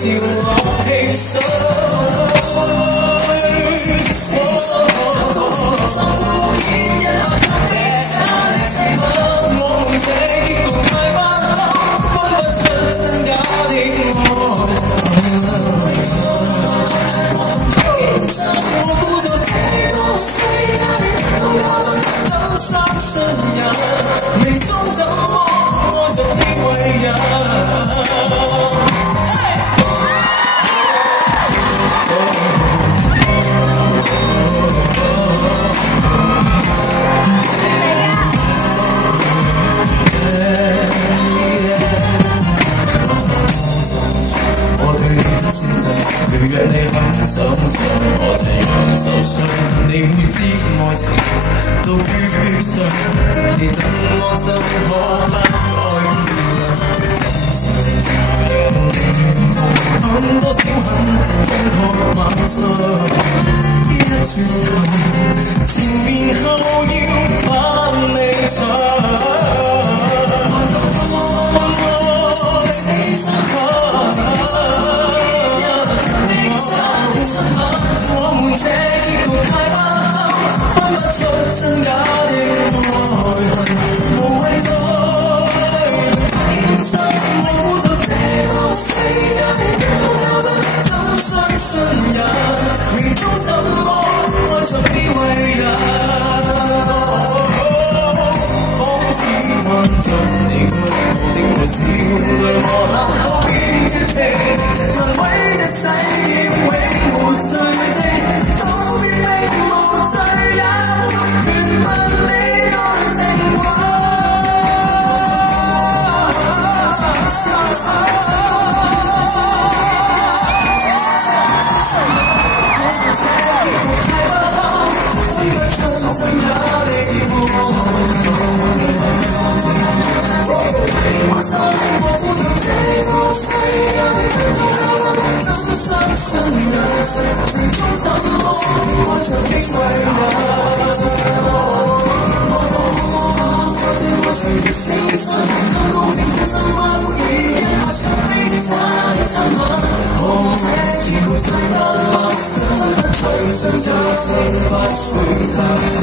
笑我輕鬆。深呼吸一下，別差你氣氛，我們這結局太不堪，分不出真假的愛。我估咗這個世界，都怎相信人？命中怎麼愛就變為人？如若你肯相信，我這樣受傷，你會知愛情到於上，你怎安心可不愛很多小恨，分開晚上，一轉頭，前面後要返離場。我們這結局太不堪，分不出真假的愛恨，無謂對認真。我估咗這個世界，都怎相信人？命中怎麼愛就變為人？仿似幻象，你愛我的愛笑淚和冷酷變絕情，難毀的誓言永沒罪證，道別並無罪，也沒權問你愛情話。相信人，命中怎麼愛就變為人？我隨着聲訊，當高興的心溫暖，一下想逼他的親吻，何這結局太不合適，分不出真假，心不算真。